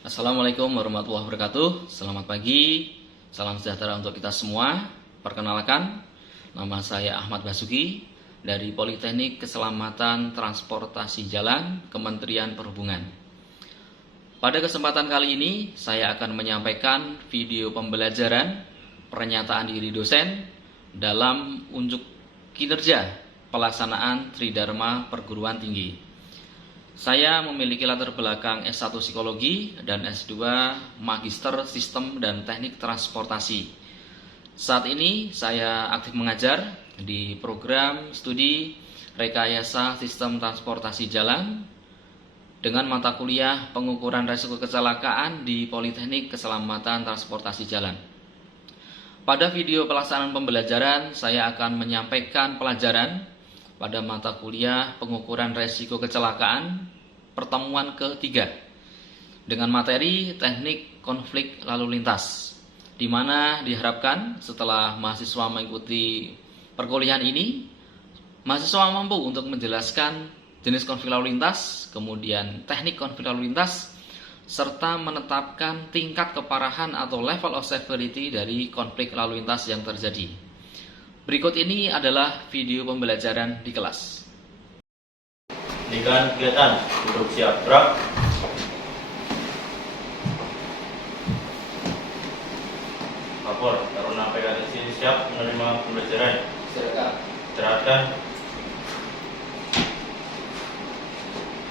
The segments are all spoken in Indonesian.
Assalamualaikum warahmatullahi wabarakatuh. Selamat pagi, salam sejahtera untuk kita semua. Perkenalkan, nama saya Ahmad Basuki dari Politeknik Keselamatan Transportasi Jalan, Kementerian Perhubungan. Pada kesempatan kali ini, saya akan menyampaikan video pembelajaran pernyataan diri dosen dalam unjuk kinerja pelaksanaan Tridharma Perguruan Tinggi. Saya memiliki latar belakang S1 Psikologi dan S2 Magister Sistem dan Teknik Transportasi. Saat ini saya aktif mengajar di program studi Rekayasa Sistem Transportasi Jalan dengan mata kuliah Pengukuran Risiko Kecelakaan di Politeknik Keselamatan Transportasi Jalan. Pada video pelaksanaan pembelajaran, saya akan menyampaikan pelajaran pada mata kuliah Pengukuran Risiko Kecelakaan pertemuan ketiga dengan materi Teknik Konflik Lalu Lintas, di mana diharapkan setelah mahasiswa mengikuti perkuliahan ini, mahasiswa mampu untuk menjelaskan jenis konflik lalu lintas, kemudian teknik konflik lalu lintas, serta menetapkan tingkat keparahan atau level of severity dari konflik lalu lintas yang terjadi. Berikut ini adalah video pembelajaran di kelas. Dengan kegiatan duduk siap gerak. Lapor, Taruna PKTC siap menerima pembelajaran. Serahkan.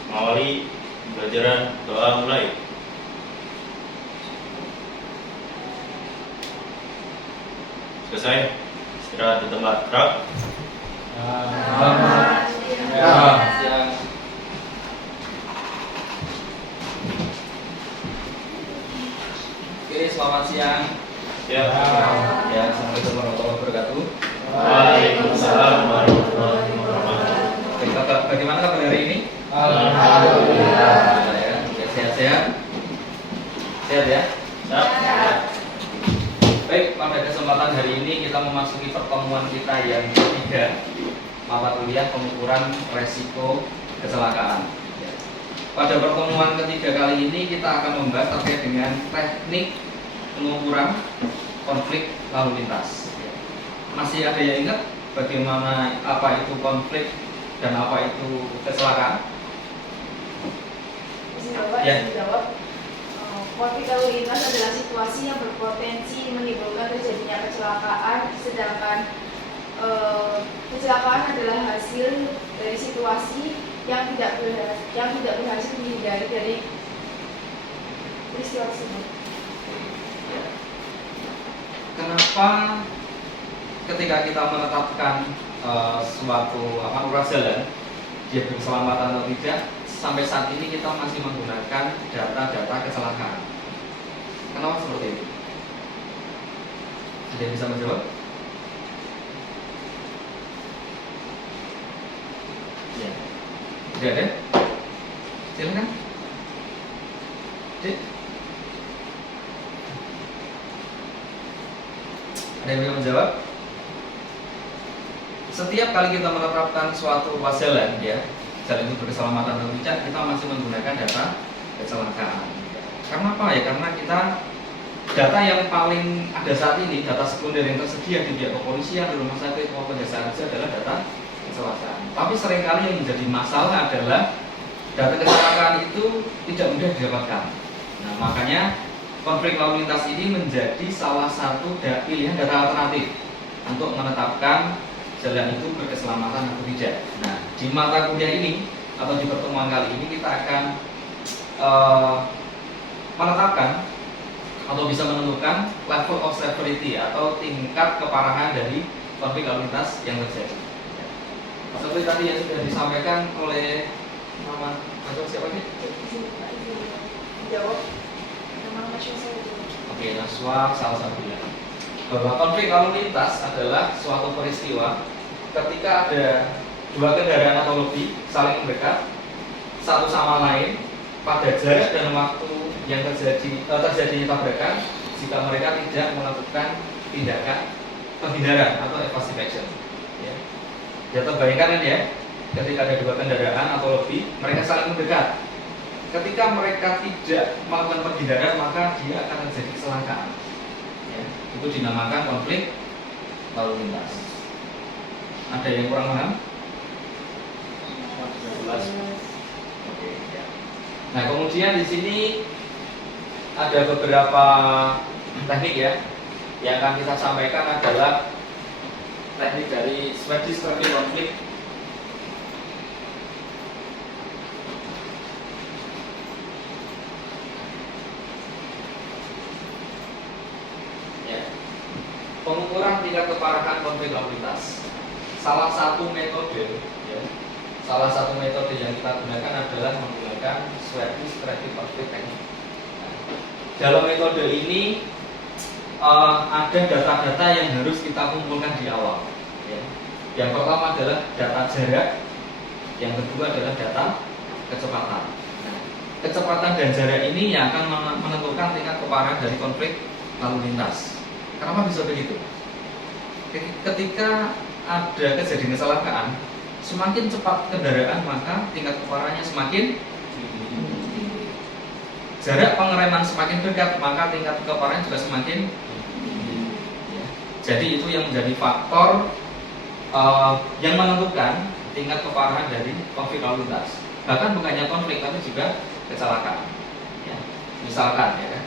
Mengawali pembelajaran, doa mulai. Selesai. Istirahat di tempat gerak. Oke, selamat siang. Ya. Assalamualaikum warahmatullahi wabarakatuh. Waalaikumsalam warahmatullahi wabarakatuh. Bagaimana kabar hari ini? Alhamdulillah. Ya, sehat-sehat. Sehat ya? Siap. Baik, pada kesempatan hari ini kita memasuki pertemuan kita yang ketiga, mata kuliah Pengukuran Resiko Kecelakaan. Pada pertemuan ketiga kali ini kita akan membahas terkait dengan teknik pengukuran konflik lalu lintas. Masih ada yang ingat bagaimana apa itu konflik dan apa itu kecelakaan? Dijawab. Konflik lalu lintas adalah situasi yang berpotensi menimbulkan terjadinya kecelakaan, sedangkan kecelakaan adalah hasil dari situasi yang tidak berhasil dihindari dari peristiwa tersebut. Kenapa ketika kita menetapkan suatu ruas jalan dia berkeselamatan atau tidak, sampai saat ini kita masih menggunakan data-data kecelakaan? Kenapa seperti itu? Ada yang bisa menjawab? Ya. Tidak ada? Silakan. Dek. Ada yang bisa menjawab? Setiap kali kita menetapkan suatu ruas jalan, ya, jalan itu berkeselamatan atau tidak, kita masih menggunakan data kecelakaan. Karena apa ya? Karena kita data yang paling ada saat ini, data sekunder yang tersedia di pihak kepolisian, di rumah sakit maupun jasa marga adalah data kecelakaan. Tapi seringkali yang menjadi masalah adalah data kecelakaan itu tidak mudah didapatkan. Nah, makanya konflik lalu lintas ini menjadi salah satu pilihan data alternatif untuk menetapkan jalan itu berkeselamatan atau tidak. Nah, di mata kuliah ini atau di pertemuan kali ini kita akan menetapkan atau bisa menentukan level of severity atau tingkat keparahan dari konflik lalu lintas yang terjadi. Seperti tadi yang sudah disampaikan oleh nama siapa sih? Jawab. Nama saya. Oke, Naswa salah satunya. Bahwa konflik lalu lintas adalah suatu peristiwa ketika ada dua kendaraan atau lebih saling mendekat satu sama lain pada jarak dan waktu yang terjadinya tabrakan jika mereka tidak melakukan tindakan penghindaran atau evasive action. Ya, terbayangkan kan ya, ketika ada dua kendaraan atau lebih mereka saling mendekat ketika mereka tidak melakukan penghindaran maka dia akan terjadi kecelakaan. Ya, itu dinamakan konflik lalu lintas. Ada yang kurang paham? Jelas. Oke, ya. Nah, kemudian di sini ada beberapa teknik ya. Yang akan kita sampaikan adalah teknik dari Swedish Traffic Conflict. Ya. Pengukuran tingkat keparahan konflik lalu lintas. Salah satu metode ya, salah satu metode yang kita gunakan adalah menggunakan Swedish Traffic Conflict Technique. Nah, dalam metode ini ada data-data yang harus kita kumpulkan di awal. Ya. Yang pertama adalah data jarak, yang kedua adalah data kecepatan. Nah, kecepatan dan jarak ini yang akan menentukan tingkat keparahan dari konflik lalu lintas. Kenapa bisa begitu? Ketika ada kejadian kecelakaan, semakin cepat kendaraan maka tingkat keparahannya semakin tinggi. Jarak pengereman semakin dekat maka tingkat keparahan juga semakin tinggi. Ya. Jadi itu yang menjadi faktor yang menentukan tingkat keparahan dari konflik lalu lintas. Bahkan bukannya konflik tapi juga kecelakaan. Ya. Misalkan ya kan.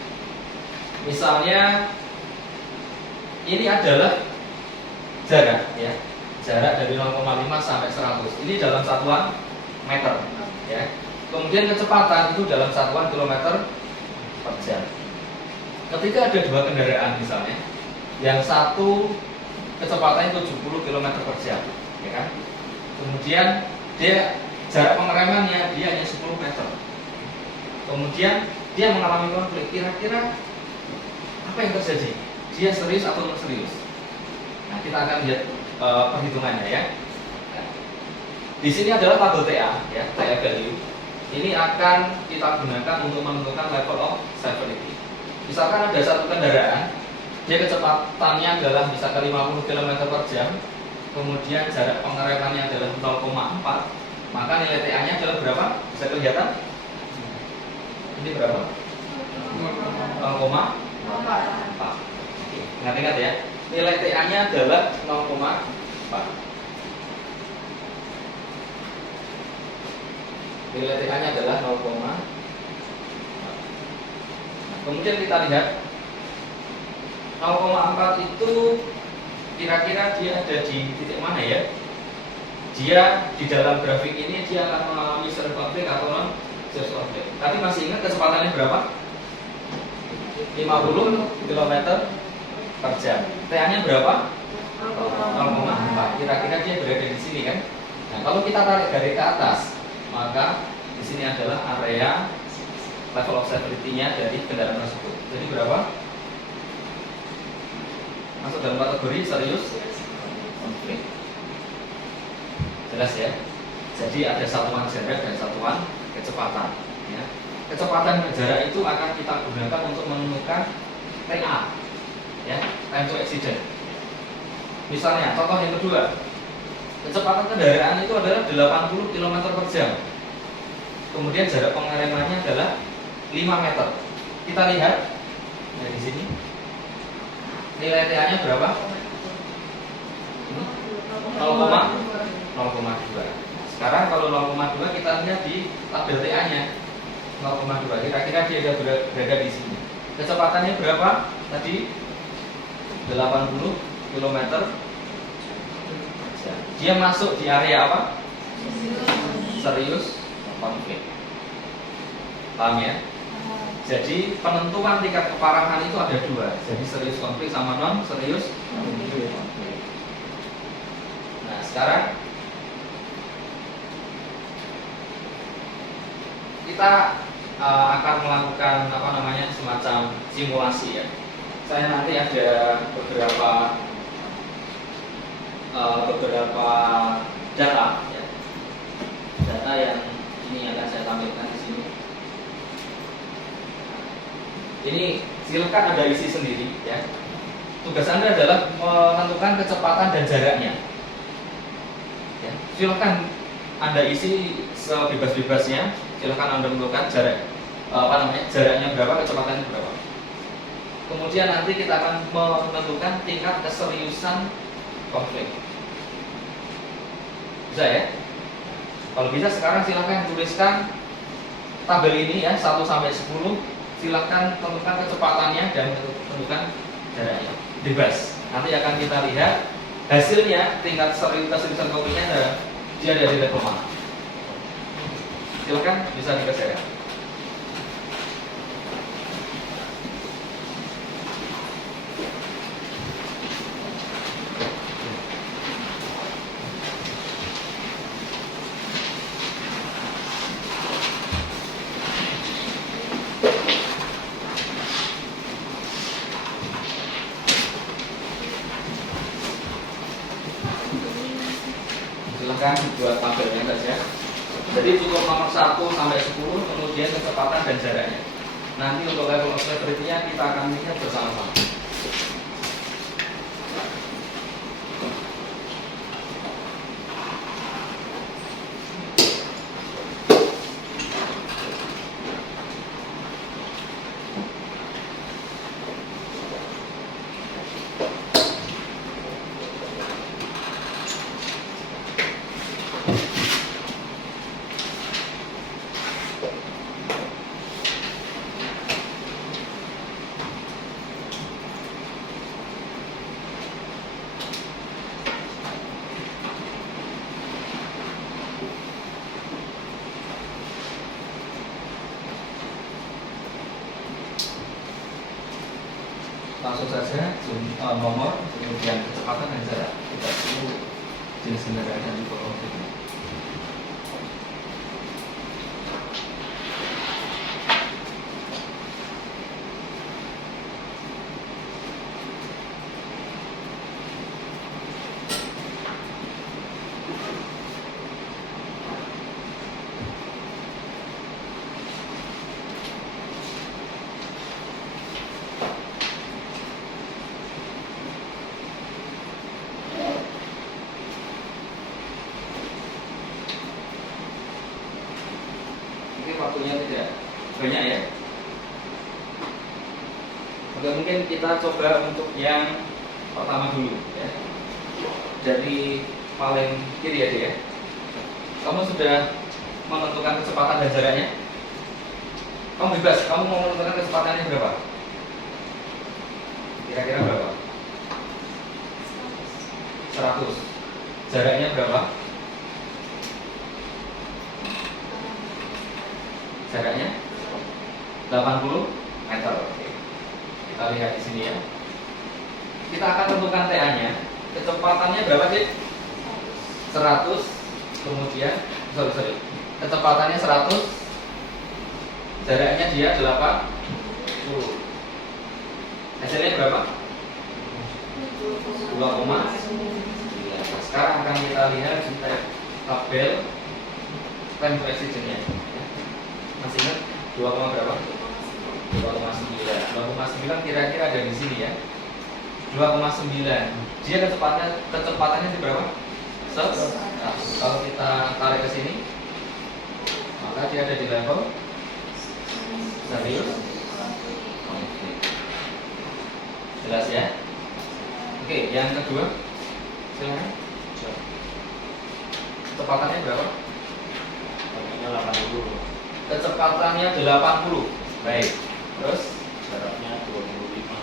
Misalnya ini adalah jarak ya. Jarak dari 0,5 sampai 100. Ini dalam satuan meter ya. Kemudian kecepatan itu dalam satuan kilometer per jam. Ketika ada dua kendaraan misalnya, yang satu kecepatannya 70 km per jam, ya kan? Kemudian dia jarak pengeremannya dia hanya 10 meter. Kemudian dia mengalami konflik. Kira-kira apa yang terjadi? Dia serius atau non serius? Nah, kita akan lihat perhitungannya ya. Nah, di sini adalah tabel TA, ya, TA value. Ini akan kita gunakan untuk menentukan level of severity. Misalkan ada satu kendaraan, dia kecepatannya adalah bisa ke 50 km per jam, kemudian jarak pengeremannya adalah 0,4, maka nilai TA-nya adalah berapa? Bisa kelihatan? Ini berapa? 0,4. Ingat-ingat ya, nilai TA-nya adalah 0,4. Nilai TA-nya adalah 0,4. Kemudian kita lihat 0,4 itu kira-kira dia ada di titik mana ya? Dia di dalam grafik ini dia akan mengalami surge konflik atau non surge konflik. Tapi masih ingat kecepatannya berapa? 50 km per jam. TA-nya berapa? 0,4. Kira-kira dia berada di sini kan? Nah, kalau kita tarik garis ke atas, maka di sini adalah area level of severity-nya dari kendaraan tersebut. Jadi berapa? Masuk dalam kategori serius konflik. Jelas ya? Jadi ada satuan jarak dan satuan kecepatan ya. Kecepatan dan jarak itu akan kita gunakan untuk menentukan TA ya, time to accident. Misalnya, contoh yang kedua, kecepatan kendaraan itu adalah 80 km per jam. Kemudian jarak pengeremannya adalah 5 meter. Kita lihat dari sini. Nilai TA-nya berapa? 0,2. Sekarang kalau 0,2 kita lihat di tabel TA-nya 0,2. Kira-kira dia berada di sini. Kecepatannya berapa? Tadi 80 km per jam. Dia masuk di area apa? Serius konflik. Paham ya? Jadi penentuan tingkat keparahan itu ada dua. Jadi serius konflik sama non serius konflik. Nah, sekarang kita akan melakukan semacam simulasi ya. Saya nanti ada beberapa data ya. Data yang ini akan saya tampilkan di sini. Ini silakan Anda isi sendiri ya. Tugas Anda adalah menentukan kecepatan dan jaraknya. Ya, silakan Anda isi sebebas-bebasnya Silahkan Anda tentukan jaraknya berapa, kecepatannya berapa. Kemudian nanti kita akan menentukan tingkat keseriusan konflik. Bisa ya? Kalau bisa sekarang silahkan tuliskan tabel ini ya, 1 sampai 10. Silahkan tentukan kecepatannya dan tentukan jaraknya. Bebas. Nanti akan kita lihat hasilnya, tingkat keseriusan konfliknya dia ada di level mana. Silahkan bisa dikerjakan. Silahkan buat tabelnya saja. Jadi cukup nomor 1 sampai 10, kemudian kecepatan dan jaraknya. Nanti untuk level of severity-nya kita akan lihat bersama-sama. Langsung saja nomor, kemudian kecepatan dan jarak. Kita perlu jenis kendaraan yang diperoleh. Waktunya tidak banyak ya. Oke, mungkin kita coba untuk yang pertama dulu ya. Dari paling kiri ya. Kamu sudah menentukan kecepatan dan jaraknya? Kamu bebas, kamu mau menentukan kecepatannya berapa? Kira-kira berapa? 100. Jaraknya berapa? Jaraknya 80 meter. Oke. Kita lihat di sini ya. Kita akan tentukan TA-nya. Kecepatannya berapa sih? 100. Kemudian kecepatannya 100. Jaraknya dia 80. Hasilnya berapa? 2,9. Sekarang akan kita lihat di tabel time to accident-nya. Masih ingat 2, berapa? 2,9 kira-kira ada di sini ya. 2,9. Dia kecepatannya di berapa? 100. Kalau kita tarik ke sini, maka dia ada di level serius. Oke. Jelas ya? Oke, yang kedua, silakan. Kecepatannya berapa? 80. Kecepatannya 80. Baik. Terus Jaraknya 25.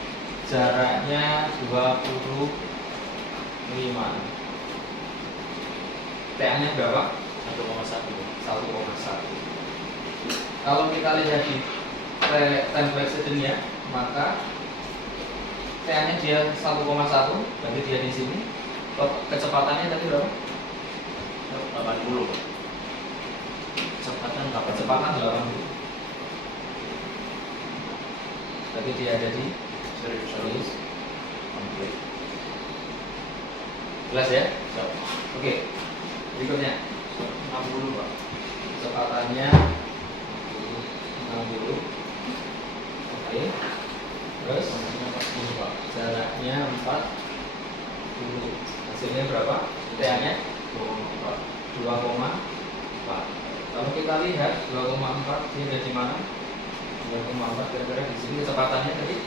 jaraknya 25. TA-nya berapa? 1,1. 1,1. Kalau kita lihat di time to accident-nya, maka TA-nya dia 1,1, berarti dia di sini. Kecepatannya tadi berapa? 80. Kecepatan 80. Berarti dia ada di serius konflik. Jelas ya? Oke. Berikutnya 60, Pak. kecepatannya 60. Oke. Terus jaraknya 40. Hasilnya berapa? TA-nya 2,4. Kalau kita lihat 2,4 dia ada di mana? 2,4 kira-kira di sini kecepatannya tadi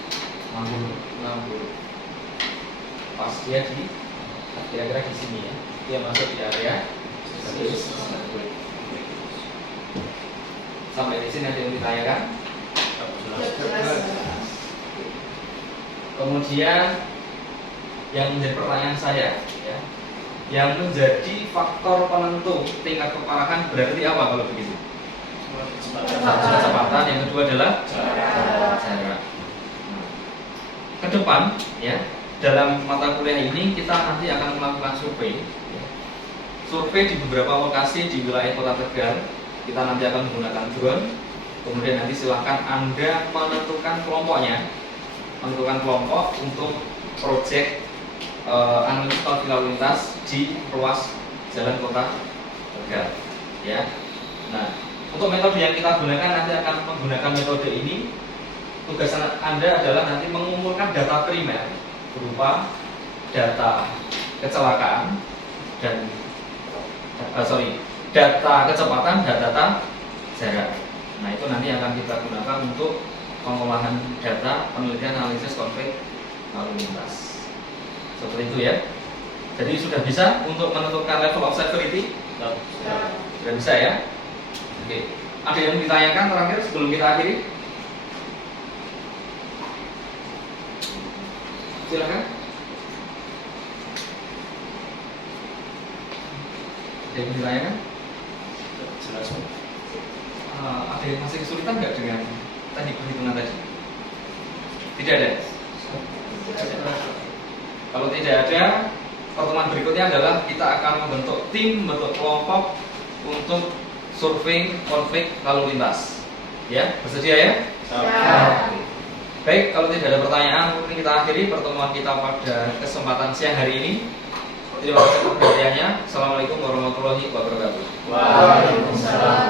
60. Pas dia di kira-kira di sini ya. Dia masuk di area sampai di sini ada yang ditanyakan. Kemudian yang menjadi pertanyaan saya ya, yang menjadi faktor penentu tingkat keparahan berarti apa kalau begitu? Kecepatan. Yang kedua adalah jarak. Ke depan ya, dalam mata kuliah ini kita nanti akan melakukan survei ya. Survei di beberapa lokasi di wilayah Kota Tegal. Kita nanti akan menggunakan drone. Kemudian nanti silahkan Anda menentukan kelompoknya, menentukan kelompok untuk proyek analisis konflik lalu lintas di ruas jalan Kota Tegal ya. Nah, untuk metode yang kita gunakan nanti akan menggunakan metode ini. Tugas Anda adalah nanti mengumpulkan data primer berupa data kecelakaan dan data kecepatan dan data jarak. Nah, itu nanti akan kita gunakan untuk pengolahan data penelitian analisis konflik lalu lintas. Seperti itu ya. Jadi sudah bisa untuk menentukan level of severity? Sudah bisa ya. Oke. Ada yang ditanyakan terakhir sebelum kita akhiri? Silakan. Ada yang ditanyakan? Jelas. Ada yang masih kesulitan nggak dengan teknik perhitungan tadi? Tidak ada? Kalau tidak ada, pertemuan berikutnya adalah kita akan membentuk tim, membentuk kelompok untuk survei konflik lalu lintas. Ya, bersedia ya? Baik, kalau tidak ada pertanyaan, mungkin kita akhiri pertemuan kita pada kesempatan siang hari ini. Terima kasih perhatiannya. Assalamualaikum warahmatullahi wabarakatuh. Waalaikumsalam.